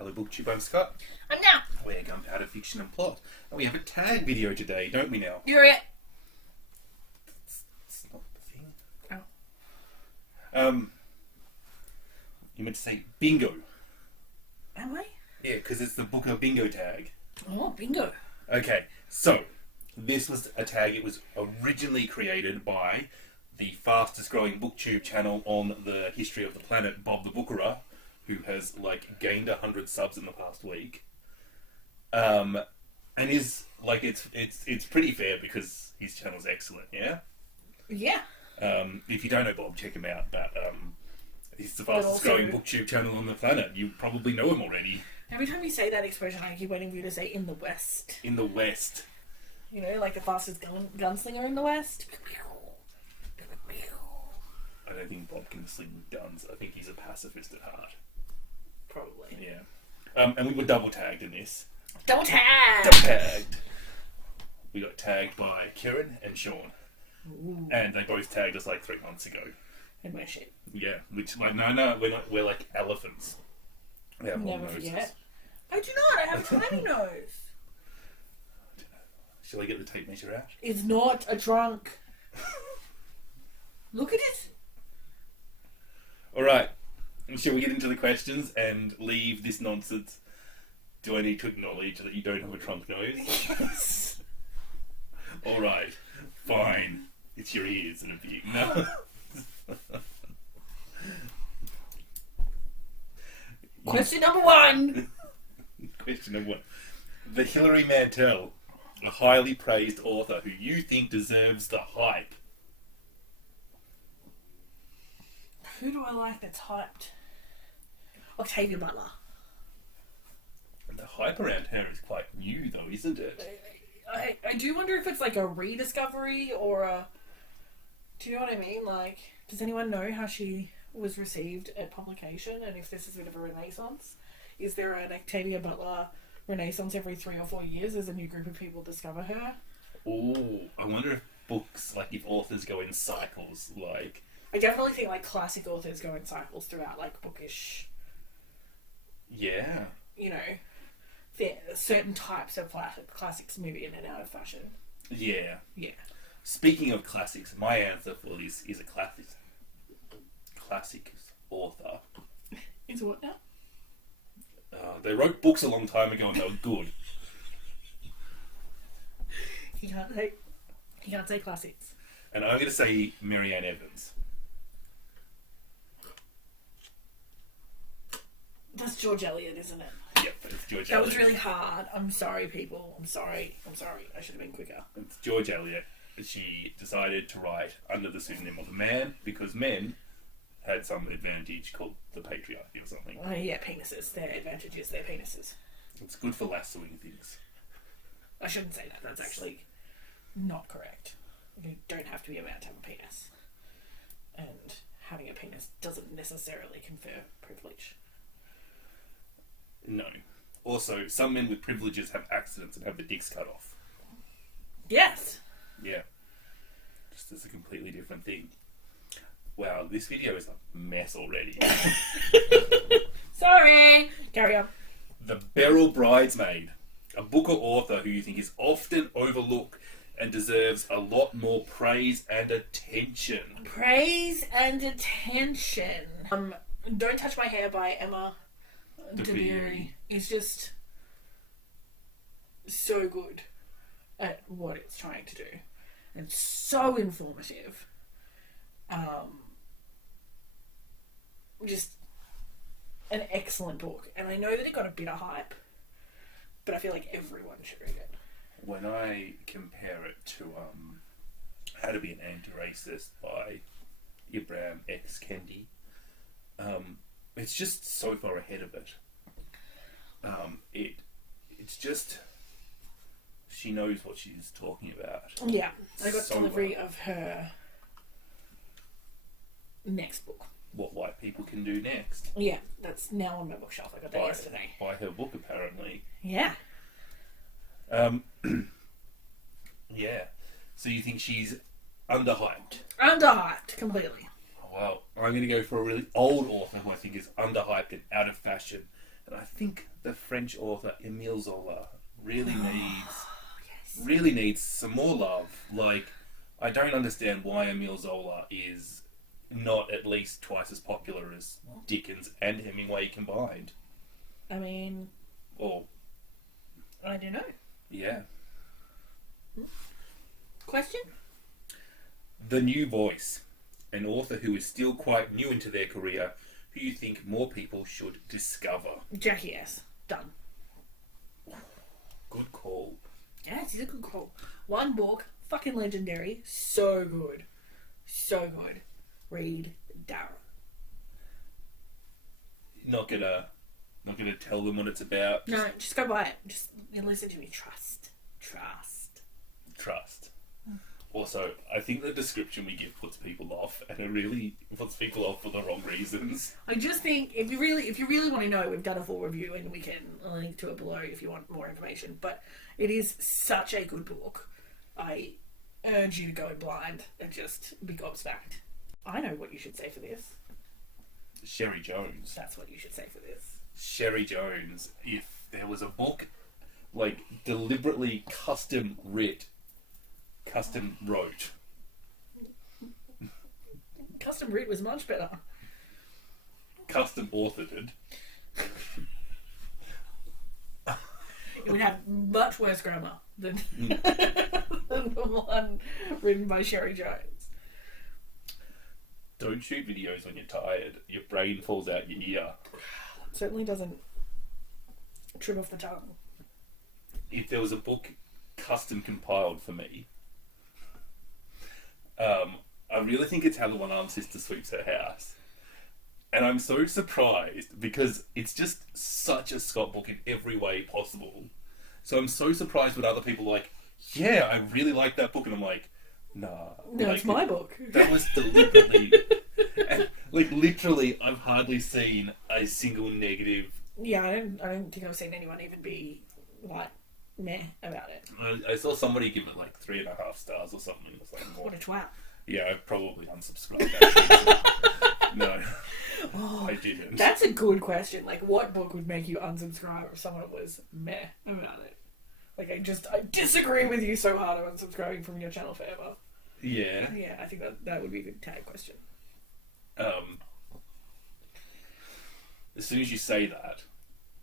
Hello Booktube, I'm Scott. I'm now. We're Gunpowder Fiction and Plot. And we have a tag video today, don't we now? You're it. It's not the thing. Oh. You meant to say bingo. Am I? Yeah, because it's the Booker bingo tag. Oh, bingo. Okay, so this was a tag. It was originally created by the fastest growing Booktube channel on the history of the planet, Bob the Bookerer, who has gained 100 subs in the past week. And is it's pretty fair because his channel's excellent, yeah? Yeah. If you don't know Bob, check him out, but he's the fastest growing Booktube channel on the planet. You probably know him already. Every time you say that expression, I keep waiting for you to say in the West. In the West. You know, like the fastest gunslinger in the West. I don't think Bob can sling guns. I think he's a pacifist at heart. Probably. Yeah. And we were double tagged in this. Double tag! Double tagged. We got tagged by Kieran and Shawn. Ooh. And they both tagged us 3 months ago. In my shape. Yeah, which no, we're not. We're like elephants. We have long Never noses. forget. I do not. I have a tiny nose. Shall I get the tape measure out? It's not a trunk. Look at it. All right. Shall we get into the questions and leave this nonsense? Do I need to acknowledge that you don't have a trunk nose? Yes. All right. Fine. It's your ears and a view. No. Question number 1. Question number 1. The Hilary Mantel, a highly praised author who you think deserves the hype. Who do I like that's hyped? Octavia Butler. And the hype around her is quite new, though, isn't it? I do wonder if it's a rediscovery or a... Do you know what I mean? Does anyone know how she was received at publication and if this is a bit of a renaissance? Is there an Octavia Butler renaissance every 3 or 4 years as a new group of people discover her? Oh, I wonder if books, if authors go in cycles, I definitely think classic authors go in cycles throughout bookish... Yeah. You know, there certain types of classics move in and out of fashion. Yeah. Yeah. Speaking of classics, my answer for this is a classic author. Is what now? They wrote books a long time ago and they were good. You can't say classics. And I'm going to say Mary Ann Evans. That's George Eliot, isn't it? Yep, it's George That Eliot. was really hard. I'm sorry, people. I'm sorry. I should have been quicker. It's George Eliot. She decided to write under the pseudonym of a man because men had some advantage called the patriarchy or something. Oh, yeah, penises. Their advantage is their penises. It's good for lassoing things. I shouldn't say that. That's actually not correct. You don't have to be a man to have a penis. And having a penis doesn't necessarily confer privilege. No. Also, some men with privileges have accidents and have the dicks cut off. Yes. Yeah. Just as a completely different thing. Wow, this video is a mess already. Sorry. Carry on. The Beryl Bridesmaid, a Booker author who you think is often overlooked and deserves a lot more praise and attention. Praise and attention. Don't Touch My Hair by Emma DeBerry is just so good at what it's trying to do and so informative. Just an excellent book, and I know that it got a bit of hype, but I feel like everyone should read it. When I compare it to How to Be an Anti-Racist by Ibram X. Kendi, it's just so far ahead of it. It's just she knows what she's talking about. Yeah, I got So delivery of her next book. What white people can do next. Yeah, that's now on my bookshelf. I got that yesterday. By her book, apparently. Yeah. Yeah. So you think she's underhyped? Underhyped, completely. Well, I'm going to go for a really old author who I think is underhyped and out of fashion, And I think the French author Émile Zola really Yes. needs some more love. Like, I don't understand why Émile Zola is not at least twice as popular as Dickens and Hemingway combined. I mean, Or, I don't know. yeah. Question? The New Voice, an author who is still quite new into their career, who you think more people should discover. Jackie S. Done. Good call. Yeah, it's a good call. One book, fucking legendary. So good. So good. Read Dara. Not gonna tell them what it's about. No, just go buy it. Just listen to me. Trust. Trust. Also, I think the description we give puts people off, and it really puts people off for the wrong reasons. I just think if you really want to know, we've done a full review and we can link to it below if you want more information. But it is such a good book. I urge you to go in blind and just be gobsmacked. I know what you should say for this. Sherry Jones. That's what you should say for this. Sherry Jones. If there was a book, like, deliberately custom wrote, Custom read was much better. custom authored, It would have much worse grammar than, than the one written by Sherry Jones. don't shoot videos when you're tired. Your brain falls out your ear. Certainly doesn't trip off the tongue. If there was a book custom compiled for me, I really think it's How the One-Armed Sister Sweeps Her House. And I'm so surprised because it's just such a Scott book in every way possible. So I'm so surprised when other people are like, yeah, I really like that book. And I'm like, nah. No, like, it's my book. That was deliberately... and, like, literally, I've hardly seen a single negative... Yeah, I don't think I've seen anyone even be like meh about it. I saw somebody give it like 3.5 stars or something. It's like, What a twat. yeah, I probably unsubscribed that. No, I didn't. That's a good question. Like, what book would make you unsubscribe if someone was meh about it? Like, I disagree with you so hard I'm unsubscribing from your channel forever. Yeah. Yeah, I think that would be a good tag question. As soon as you say that,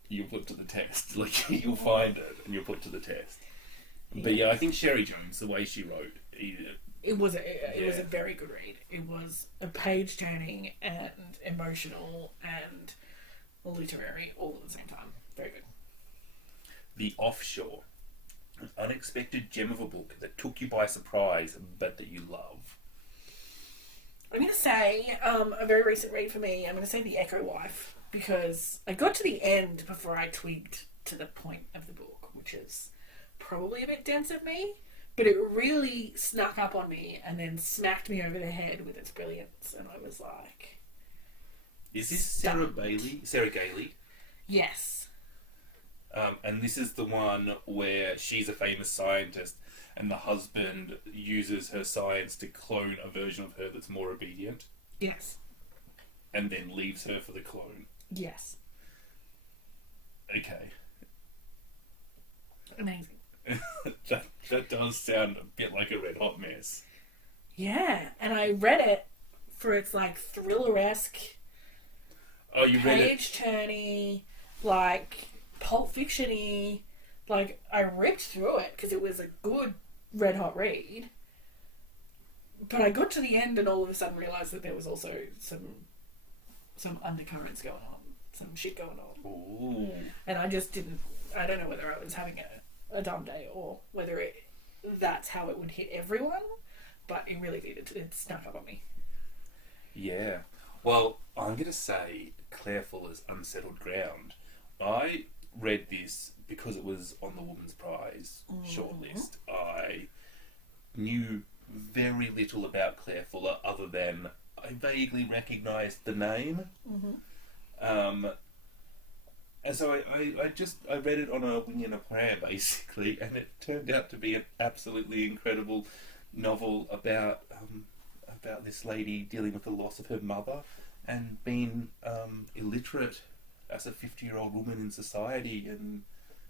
you'll put to the test. Like, you'll find it and you'll put to the test. But yeah, I think Sherry Jones, the way she wrote, It was a very good read. It was a page-turning and emotional and literary all at the same time. Very good. The Offshore, an unexpected gem of a book that took you by surprise, but that you love. I'm going to say a very recent read for me. I'm going to say The Echo Wife, because I got to the end before I twigged to the point of the book, which is probably a bit dense of me, but it really snuck up on me and then smacked me over the head with its brilliance, and I was like... Is this Sarah Gailey? Yes. And this is the one where she's a famous scientist and the husband uses her science to clone a version of her that's more obedient. Yes. And then leaves her for the clone. Yes. Okay. Amazing. that does sound a bit like a Red Hot Mess. Yeah, and I read it for its like thriller-esque, Oh, you read it? page-turny, like Pulp Fiction-y. Like, I ripped through it because it was a good Red Hot read. But I got to the end and all of a sudden realised that there was also some undercurrents going on, some shit going on. Ooh. And I just didn't, I don't know whether I was having a dumb day or whether that's how it would hit everyone, but it really did. It snuck up on me. Yeah. Well, I'm going to say Claire Fuller's Unsettled Ground. I read this because it was on the Woman's Prize shortlist. I knew very little about Claire Fuller other than I vaguely recognised the name. And so I read it on a wing and a prayer, basically, and it turned out to be an absolutely incredible novel about this lady dealing with the loss of her mother and being illiterate as a 50-year-old woman in society and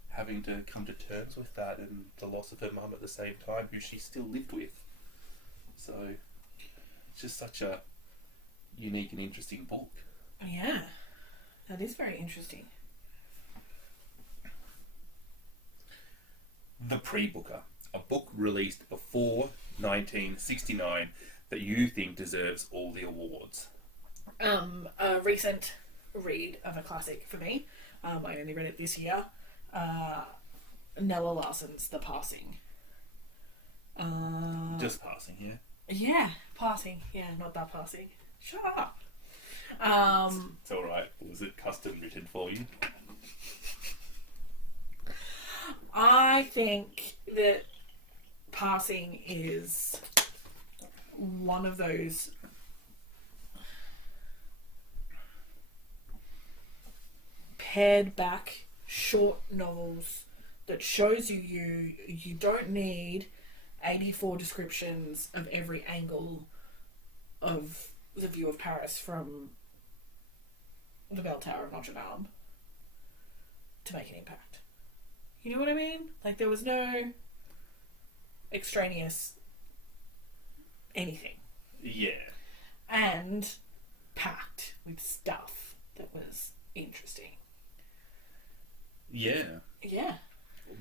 having to come to terms with that and the loss of her mum at the same time, who she still lived with. So it's just such a unique and interesting book. Yeah, that is very interesting. The Pre-Booker, a book released before 1969 that you think deserves all the awards. A recent read of a classic for me. I only read it this year. Nella Larson's The Passing. Just Passing, yeah. Yeah, Passing. Yeah, not That Passing. Shut up. It's alright. Was it custom written for you? I think that Passing is one of those pared back short novels that shows you don't need 84 descriptions of every angle of the view of Paris from the bell tower of Notre Dame to make an impact. You know what I mean? Like, there was no extraneous anything. Yeah. And packed with stuff that was interesting. Yeah. Yeah.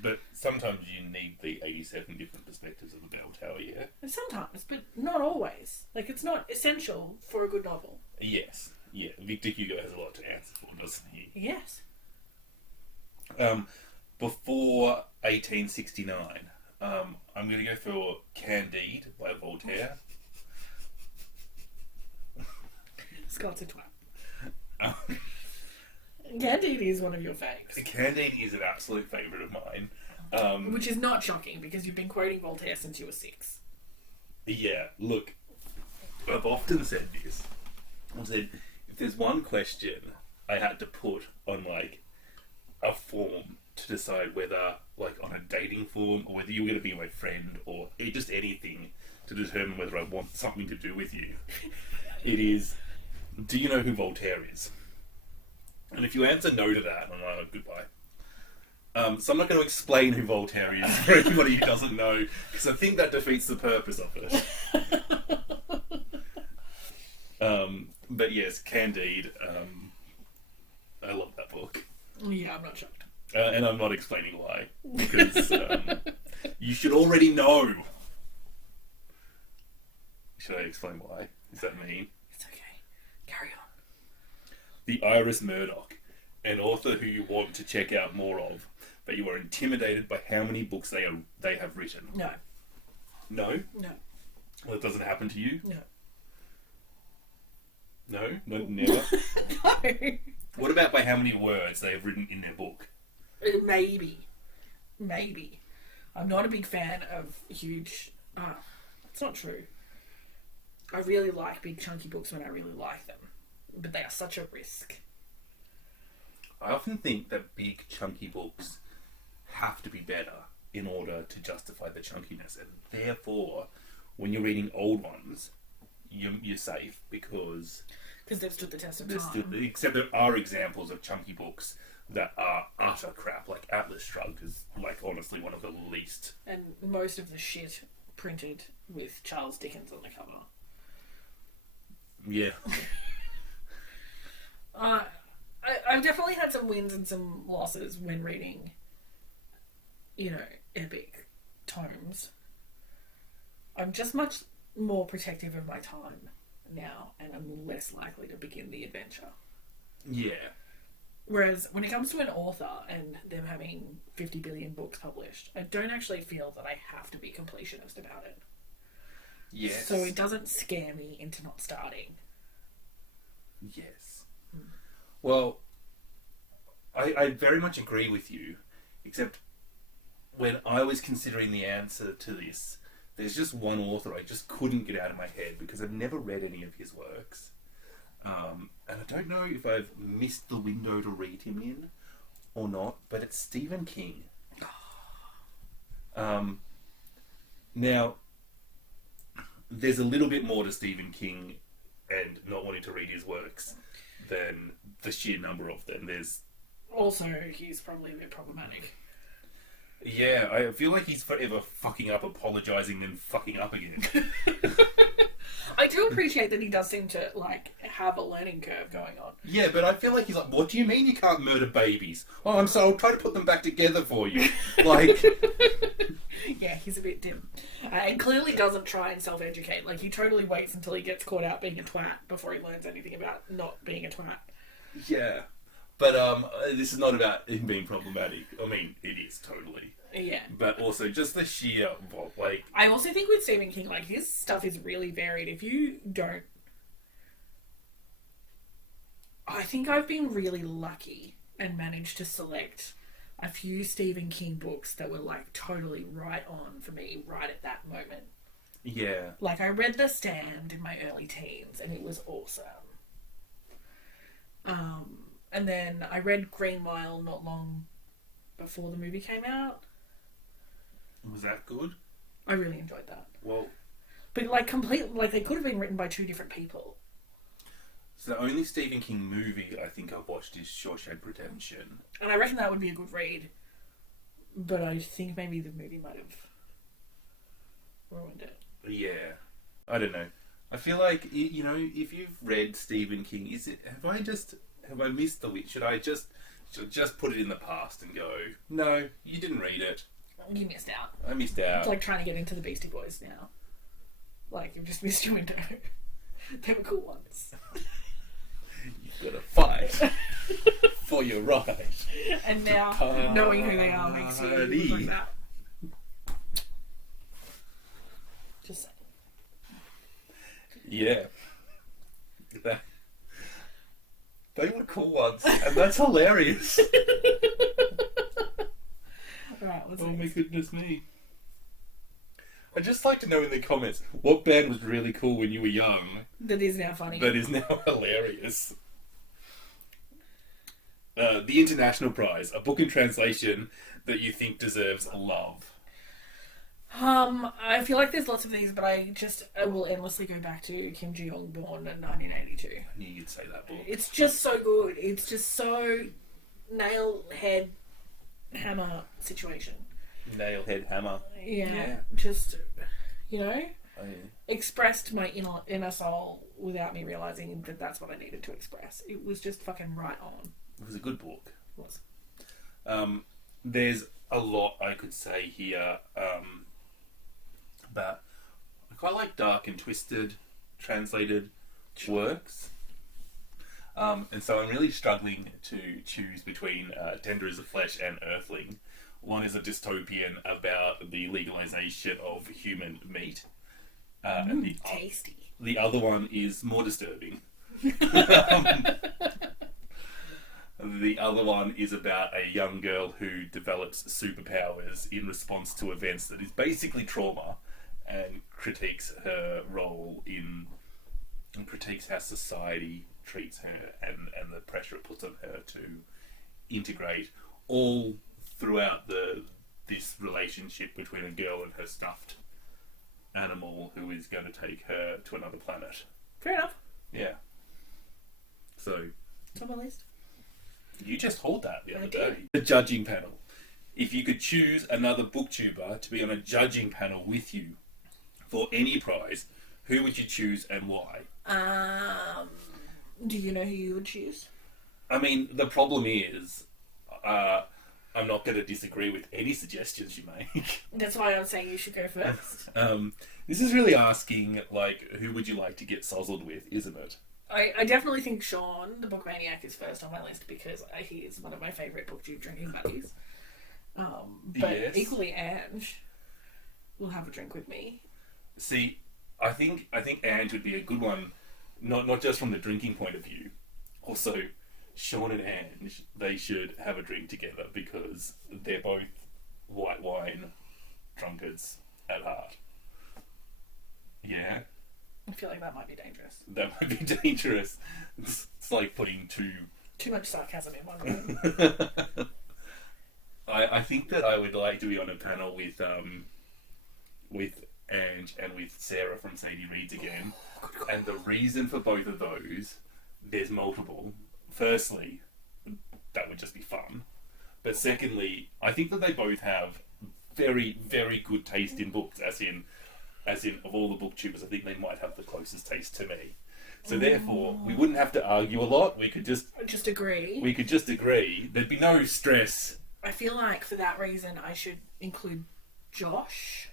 But sometimes you need the 87 different perspectives of the bell tower, yeah? Sometimes, but not always. Like, it's not essential for a good novel. Yes. Yeah. Victor Hugo has a lot to answer for, doesn't he? Yes. Before 1869, I'm going to go for Candide by Voltaire. Scott's a twat. Candide is one of your faves. Candide is an absolute favourite of mine. Which is not shocking, because you've been quoting Voltaire since you were 6. Yeah, look, I've often said this. I've said, if there's one question I had to put on, like, a form to decide whether, like, on a dating form, or whether you were going to be my friend, or just anything to determine whether I want something to do with you, it is, do you know who Voltaire is? And if you answer no to that, I'm like, goodbye. So I'm not going to explain who Voltaire is for anybody who doesn't know, because I think that defeats the purpose of it. But yes, Candide. I love that book. Yeah, I'm not shocked. And I'm not explaining why, because you should already know. Should I explain why? Is that mean? It's okay. Carry on. The Iris Murdoch, an author who you want to check out more of, but you are intimidated by how many books they have written. No. No? No. Well, it doesn't happen to you? No. No? Never? No. What about by how many words they have written in their book? Maybe. I'm not a big fan of huge... it's not true. I really like big chunky books when I really like them. But they are such a risk. I often think that big chunky books have to be better in order to justify the chunkiness, and therefore, when you're reading old ones, you're safe because they've stood the test of time. Except there are examples of chunky books that are utter crap, like Atlas Shrugged is, like, honestly one of the least. And most of the shit printed with Charles Dickens on the cover. Yeah. I've definitely had some wins and some losses when reading, epic tomes. I'm just much more protective of my time now, and I'm less likely to begin the adventure. Yeah. Whereas when it comes to an author and them having 50 billion books published, I don't actually feel that I have to be completionist about it. Yes. So it doesn't scare me into not starting. Yes. Well, I very much agree with you, except when I was considering the answer to this, there's just one author I just couldn't get out of my head because I've never read any of his works. And I don't know if I've missed the window to read him in or not, but it's Stephen King. Now, there's a little bit more to Stephen King and not wanting to read his works than the sheer number of them. There's Also, he's probably a bit problematic. Yeah, I feel like he's forever fucking up, apologising, and fucking up again. I do appreciate that he does seem to, like, have a learning curve going on. Yeah, but I feel like he's like, what do you mean you can't murder babies? Oh, I'm sorry, I'll try to put them back together for you. Like... Yeah, he's a bit dim. And clearly doesn't try and self-educate. Like, he totally waits until he gets caught out being a twat before he learns anything about not being a twat. Yeah. But this is not about him being problematic. I mean, it is, totally. Yeah. But also, just the sheer, like... I also think with Stephen King, like, his stuff is really varied. If you don't... I think I've been really lucky and managed to select a few Stephen King books that were, like, totally right on for me right at that moment. Yeah. Like, I read The Stand in my early teens, and it was awesome. And then I read Green Mile not long before the movie came out. Was that good? I really enjoyed that. Well... But, like, they could have been written by two different people. So the only Stephen King movie I think I've watched is Shawshank Redemption. And I reckon that would be a good read. But I think maybe the movie might have ruined it. Yeah. I don't know. I feel like, you know, if you've read Stephen King, have I missed the wit? Should I just put it in the past and go, no, you didn't read it. You missed out. I missed out. It's like trying to get into the Beastie Boys now. Like, you've just missed your window. They were cool ones. You've got to fight for your right. And now, knowing who they are makes you look like that. Just saying. Yeah. They were cool ones, and that's hilarious. Right, what's Oh my next? goodness me. I'd just like to know in the comments, what band was really cool when you were young That is now funny. that is now hilarious? The International Prize, a book in translation that you think deserves love. I feel like there's lots of these, but I will endlessly go back to Kim Ji-young, born in 1982. I knew you'd say that book. It's just so good. It's just so nail, head, hammer situation. Nail, head, hammer. Yeah. Just, you know, Oh, yeah. expressed my inner soul without me realising that that's what I needed to express. It was just fucking right on. It was a good book. It was. There's a lot I could say here, but I quite like dark and twisted translated works. And so I'm really struggling to choose between Tender as a Flesh and Earthling. One is a dystopian about the legalization of human meat. And Tasty. the other one is more disturbing. The other one is about a young girl who develops superpowers in response to events that is basically trauma, and critiques her role and critiques how society treats her and the pressure it puts on her to integrate all throughout this relationship between a girl and her stuffed animal who is going to take her to another planet. Fair enough. Yeah. So It's on my list. you just hauled that the other I day. did. The judging panel. If you could choose another booktuber to be on a judging panel with you for any prize, who would you choose and why? Do you know who you would choose? I mean, the problem is, I'm not going to disagree with any suggestions you make. That's why I'm saying you should go first. This is really asking, like, who would you like to get sozzled with, isn't it? I definitely think Shawn, the book maniac, is first on my list because he is one of my favourite booktube drinking buddies. But Yes. equally, Ange will have a drink with me. See, I think Ange would be a good one, not just from the drinking point of view. Also, Shawn and Ange, they should have a drink together because they're both white wine drunkards at heart. Yeah, I feel like that might be dangerous. that might be dangerous. It's like putting two... Too much sarcasm in one room. I think that I would like to be on a panel with Ange and with Sarah from Sadie Reads again. And the reason for both of those, there's multiple. firstly, that would just be fun. But secondly, I think that they both have very, very good taste in books. As in, of all the booktubers, I think they might have the closest taste to me. So therefore, we wouldn't have to argue a lot. We could just agree. We could just agree. There'd be no stress. I feel like for that reason, I should include Josh,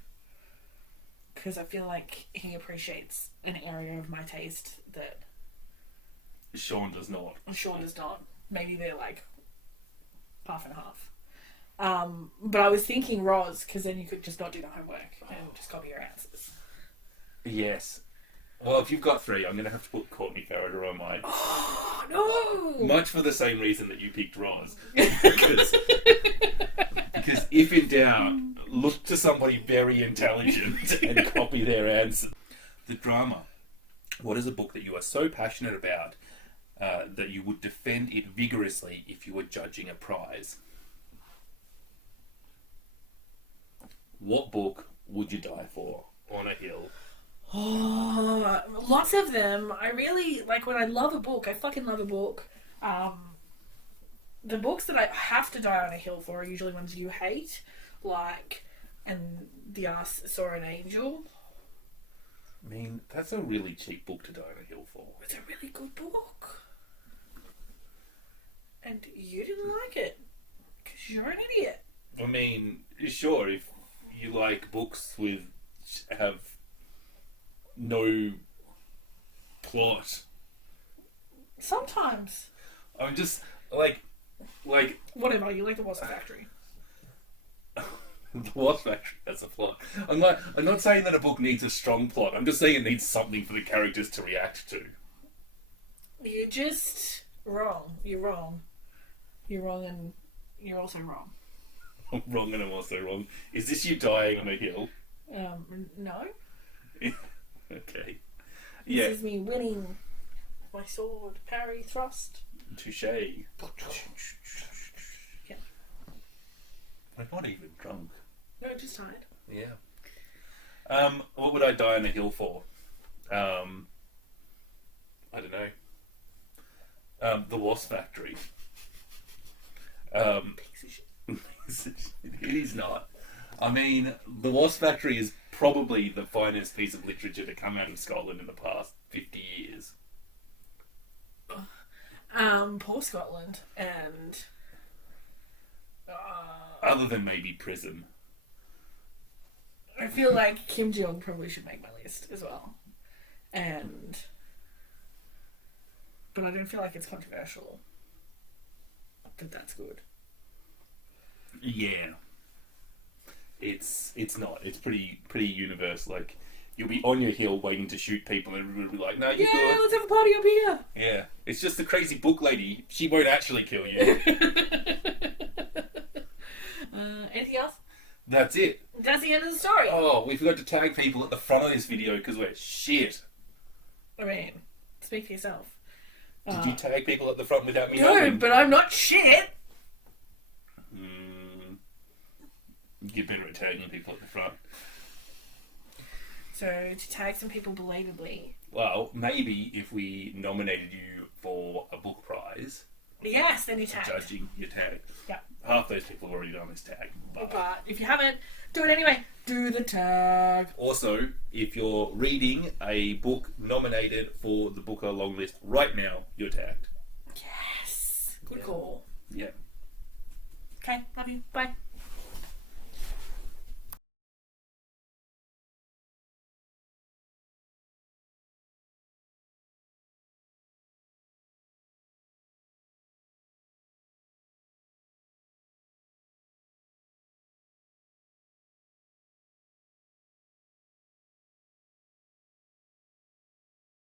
because I feel like he appreciates an area of my taste that Shawn does not. Shawn does not. Maybe they're like half and half. But I was thinking Roz, because then you could just not do the homework and just copy your answers. Yes. Well, if you've got 3, I'm going to have to put Courtney Farrader on mine. Oh, no! Much for the same reason that you picked Roz. Because if in doubt, look to somebody very intelligent and copy their answer. The drama. What is a book that you are so passionate about that you would defend it vigorously if you were judging a prize? What book would you die for on a hill? Oh, lots of them. I really, like, when I love a book, I fucking love a book. The books that I have to die on a hill for are usually ones you hate, like, And the Ass Saw an Angel. I mean, that's a really cheap book to die on a hill for. It's a really good book. And you didn't like it, because you're an idiot. I mean, sure, if you like books with have no plot. Sometimes. I'm just like whatever. You like the Wasp Factory. The Wasp Factory has a plot. I'm not saying that a book needs a strong plot. I'm just saying it needs something for the characters to react to. You're just wrong. You're wrong. You're wrong, and you're also wrong. I'm wrong, and I'm also wrong. Is this you dying on a hill? No. Okay. Yeah. This is me winning my sword, parry, thrust. Touche. Yeah. I'm not even drunk. No, just tired. Yeah. What would I die on a hill for? I don't know. The Wasp Factory. Piece of shit. It is not. I mean, The Wasp Factory is probably the finest piece of literature to come out of Scotland in the past 50 years. Poor Scotland, and other than maybe Prism. I feel like Kim Jong probably should make my list as well. But I don't feel like it's controversial. But that's good. Yeah. It's not. It's pretty universal. Like, you'll be on your hill waiting to shoot people, and everybody will be like, "No, you're good. Let's have a party up here." Yeah, it's just the crazy book lady. She won't actually kill you. Anything else? That's it. That's the end of the story. Oh, we forgot to tag people at the front of this video because we're shit. I mean, speak for yourself. Did you tag people at the front without me No, knowing? but I'm not shit. Get better at tagging people at the front. So, to tag some people belatedly. Well, maybe if we nominated you for a book prize, Yes, then you tag. judging your tag. Yeah. Half those people have already done this tag. But if you haven't, do it anyway. Do the tag. Also, if you're reading a book nominated for the Booker Longlist right now, you're tagged. Yes. Good call. Yeah. Okay, love you. Bye.